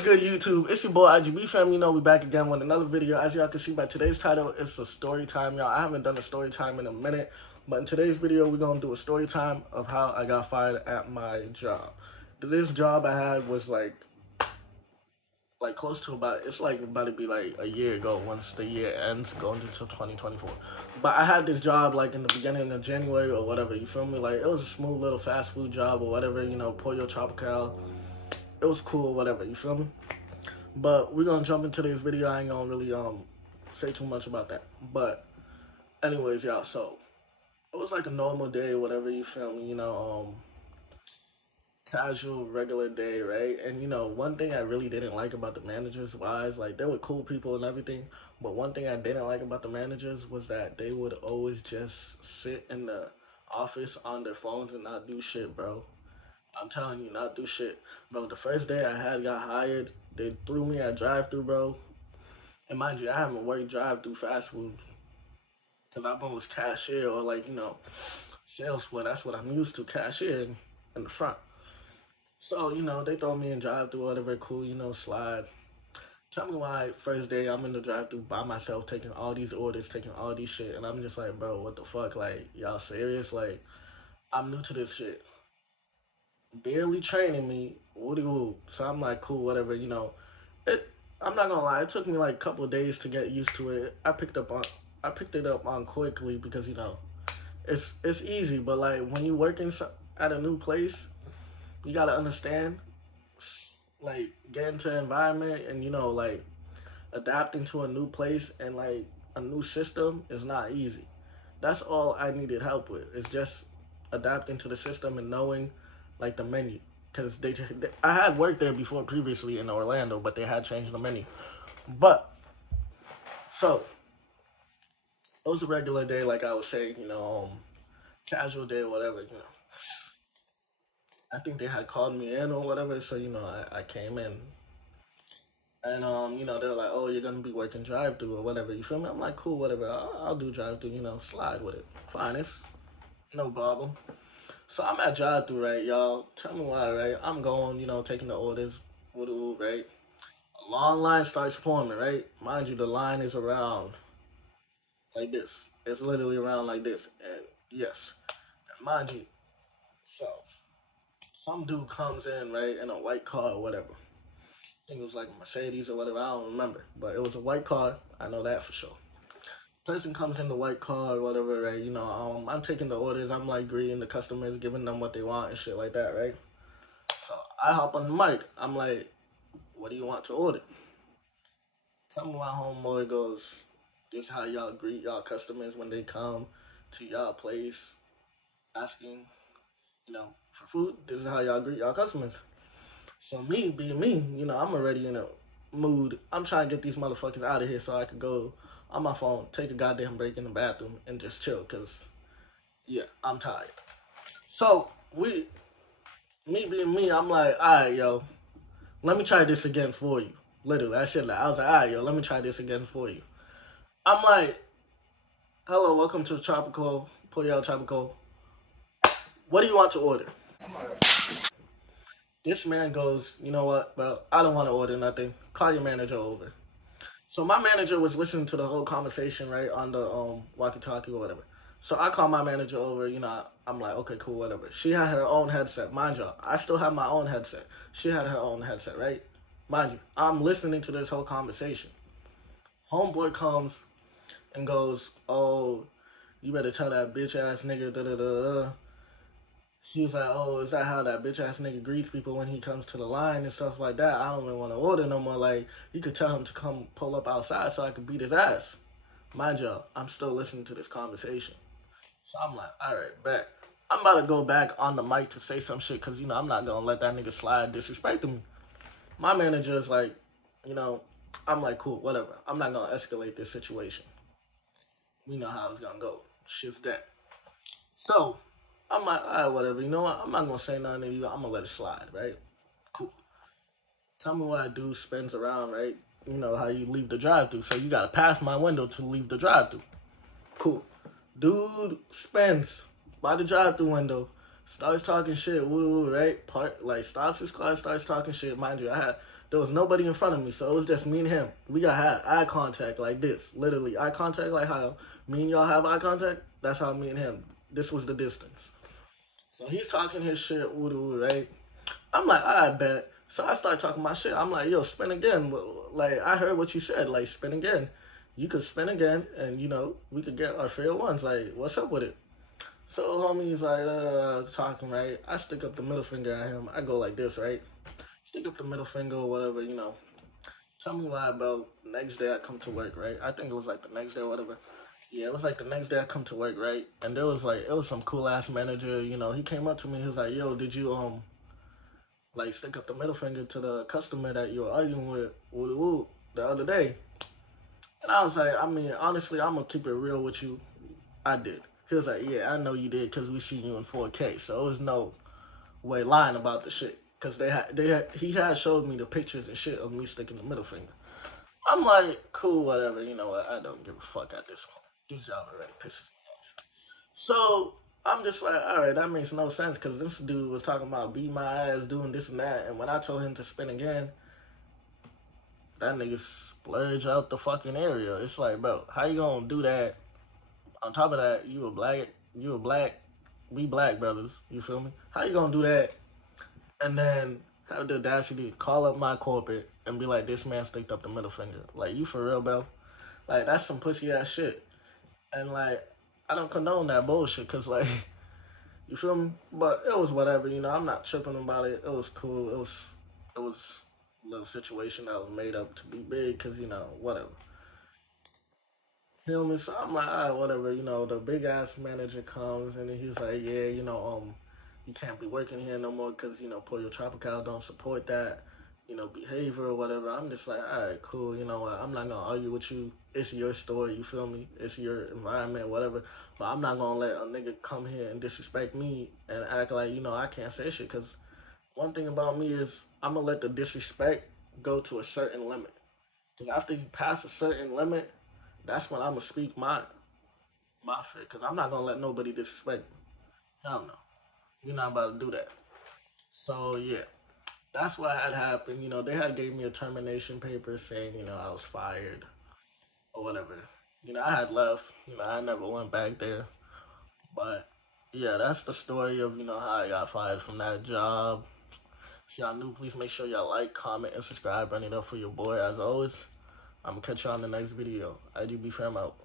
What's good, YouTube? It's your boy IGB fam. You know, we back again with another video. As y'all can see by today's title, it's a story time, y'all. I haven't done a story time in a minute, but in today's video, we're gonna do a story time of how I got fired at my job. This job I had was like close to about to be like a year ago once the year ends going into 2024. But I had this job like in the beginning of January or whatever, you feel me? Like it was a smooth little fast food job or whatever, you know, Pollo Tropical. It was cool or whatever, you feel me? But we're gonna jump into this video. I ain't gonna really say too much about that. But anyways, y'all, so it was like a normal day or whatever, you feel me, casual, regular day, right? And one thing I really didn't like about the managers wise, like they were cool people and everything, but one thing I didn't like about the managers was that they would always just sit in the office on their phones and not do shit, bro. I'm telling you, not do shit. Bro, the first day I had got hired, they threw me at drive through, bro. And mind you, I haven't worked drive through fast food. Cause I've always cashier or sales for. That's what I'm used to, cashier in the front. So, they throw me in drive through, whatever, cool, slide. Tell me why first day I'm in the drive through by myself taking all these orders, taking all these shit, and I'm just like, bro, what the fuck? Like, y'all serious? Like, I'm new to this shit. Barely training me, woody woo. So I'm like, cool, whatever, It I'm not gonna lie, it took me like a couple of days to get used to it. I picked it up on quickly because it's easy, but like when you working at a new place, you gotta understand like get into environment and like adapting to a new place and like a new system is not easy. That's all I needed help with. It's just adapting to the system and knowing like the menu. Cause I had worked there before previously in Orlando, but they had changed the menu. But so it was a regular day, like I was saying, casual day or whatever. I think they had called me in or whatever, so I came in. And they were like, "Oh, you're gonna be working drive through or whatever." You feel me? I'm like, "Cool, whatever. I'll do drive through. Slide with it. Fine, it's no problem." So I'm at drive through, right, y'all? Tell me why, right? I'm going, taking the orders, right? A long line starts forming, right? Mind you, the line is around like this. It's literally around like this, and yes, mind you. So some dude comes in, right, in a white car or whatever. I think it was like a Mercedes or whatever. I don't remember, but it was a white car. I know that for sure. Person comes in the white car or whatever, right? I'm taking the orders. I'm like greeting the customers, giving them what they want and shit like that, right? So I hop on the mic. I'm like, "What do you want to order?" Tell me my homeboy goes, "This how y'all greet y'all customers when they come to y'all place asking, for food. This is how y'all greet y'all customers." So me being me, I'm already in a mood. I'm trying to get these motherfuckers out of here so I could go on my phone, take a goddamn break in the bathroom, and just chill. Cause yeah, I'm tired. So me being me, I'm like, all right, yo, let me try this again for you. Literally, I was like, all right, yo, let me try this again for you. I'm like, "Hello, welcome to Tropical, Pollo Tropical. What do you want to order?" This man goes, "You know what, bro? I don't want to order nothing. Call your manager over." So my manager was listening to the whole conversation, right, on the walkie-talkie or whatever. So I call my manager over. I'm like, "Okay, cool, whatever." She had her own headset, mind you. I still have my own headset. She had her own headset, right? Mind you, I'm listening to this whole conversation. Homeboy comes and goes, "Oh, you better tell that bitch ass nigga da da da da." He was like, "Oh, is that how that bitch ass nigga greets people when he comes to the line and stuff like that? I don't even want to order no more. Like, you could tell him to come pull up outside so I could beat his ass." Mind you, I'm still listening to this conversation. So I'm like, all right, bet. I'm about to go back on the mic to say some shit because, I'm not going to let that nigga slide disrespecting me. My manager is like, you know, I'm like, cool, whatever. I'm not going to escalate this situation. We know how it's going to go. Shift that. So I'm like, all right, whatever. You know what? I'm not going to say nothing to you. I'm going to let it slide, right? Cool. Tell me why a dude spins around, right? You know how you leave the drive through. So you got to pass my window to leave the drive through. Cool. Dude spins by the drive-through window, starts talking shit, woo, right? Stops his car, starts talking shit. Mind you, There was nobody in front of me, so it was just me and him. We got had eye contact like this, literally eye contact like how me and y'all have eye contact. That's how me and him. This was the distance. So he's talking his shit, right? I'm like, I bet. So I start talking my shit. I'm like, yo, spin again. Like, I heard what you said. Like, spin again. You could spin again, and we could get our fair ones. Like, what's up with it? So homie's like, talking, right? I stick up the middle finger at him. I go like this, right? Stick up the middle finger or whatever. Tell me why about next day I come to work, right? I think it was like the next day or whatever. Yeah, it was like the next day I come to work, right? And there was like, it was some cool ass manager. He came up to me. He was like, yo, did you, like stick up the middle finger to the customer that you were arguing with the other day? And I was like, I mean, honestly, I'm gonna keep it real with you. I did. He was like, yeah, I know you did because we seen you in 4K. So it was no way lying about the shit. Cause he had showed me the pictures and shit of me sticking the middle finger. I'm like, cool, whatever. You know what? I don't give a fuck at this point. These y'all already pisses me off. So I'm just like, all right, that makes no sense because this dude was talking about beat my ass, doing this and that, and when I told him to spin again, that nigga splurge out the fucking area. It's like, bro, how you gonna do that? On top of that, you a black, we black brothers. You feel me? How you gonna do that? And then have the audacity to call up my corporate and be like, this man sticked up the middle finger. Like, you for real, bro? Like, that's some pussy ass shit. And like, I don't condone that bullshit, cause like, you feel me? But it was whatever. I'm not tripping about it. It was cool. It was a little situation that was made up to be big, cause whatever. Feel me? So I'm like, all right, whatever. The big ass manager comes and he's like, yeah, you can't be working here no more because Pollo Tropical don't support that, behavior or whatever. I'm just like, all right, cool. You know what? I'm not gonna argue with you. It's your story. You feel me? It's your environment, whatever. But I'm not gonna let a nigga come here and disrespect me and act like I can't say shit. Cause one thing about me is I'm gonna let the disrespect go to a certain limit. Cause after you pass a certain limit, that's when I'm gonna speak my shit. Cause I'm not gonna let nobody disrespect me. Hell no, you're not about to do that. So yeah, that's what had happened. They had gave me a termination paper saying I was fired or whatever. I had left. I never went back there. But yeah, that's the story of how I got fired from that job. If y'all new, please make sure y'all like, comment, and subscribe. Run it up for your boy as always. I'm gonna catch y'all in the next video. IGB fam out.